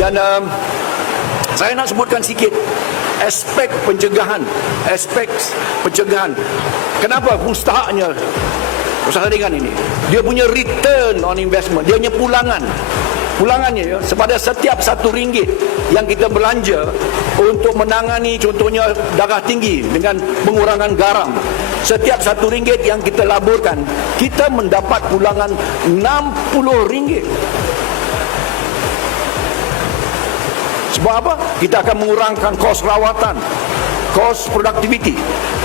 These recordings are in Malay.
Dan um, saya nak sebutkan sikit aspek pencegahan, aspek pencegahan. Kenapa mustahaknya usaha ringan ini? Dia punya return on investment, dia punya pulangan. Pulangannya ya, sepada setiap satu ringgit yang kita belanja untuk menangani contohnya darah tinggi dengan pengurangan garam. Setiap satu ringgit yang kita laburkan, kita mendapat pulangan 60 ringgit. Sebab apa? Kita akan mengurangkan kos rawatan, kos produktiviti.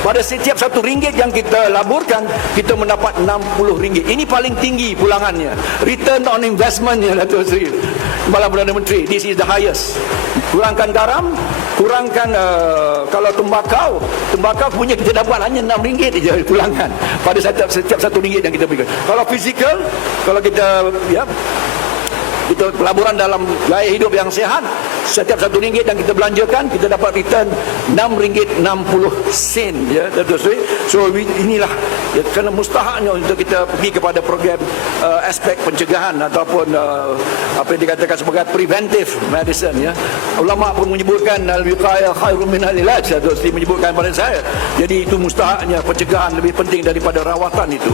Pada setiap satu ringgit yang kita laburkan, kita mendapat 60 ringgit. Ini paling tinggi pulangannya. Return on investmentnya, Datuk Seri. Kepala Perdana Menteri, this is the highest. Kurangkan garam, kurangkan uh, kalau tembakau, tembakau punya kita dapat hanya 6 ringgit saja pulangan pada setiap, setiap satu ringgit yang kita berikan. Kalau fizikal, kalau kita ya kita pelaburan dalam gaya hidup yang sehat. Setiap satu ringgit yang kita belanjakan kita dapat return 6 ringgit 60 sen ya Datuk Seri. So inilah ya, kerana mustahaknya untuk kita pergi kepada program uh, aspek pencegahan ataupun uh, apa yang dikatakan sebagai preventive medicine ya. Ulama pun menyebutkan al-wiqayah khairun min al-ilaj Seri menyebutkan pada saya. Jadi itu mustahaknya pencegahan lebih penting daripada rawatan itu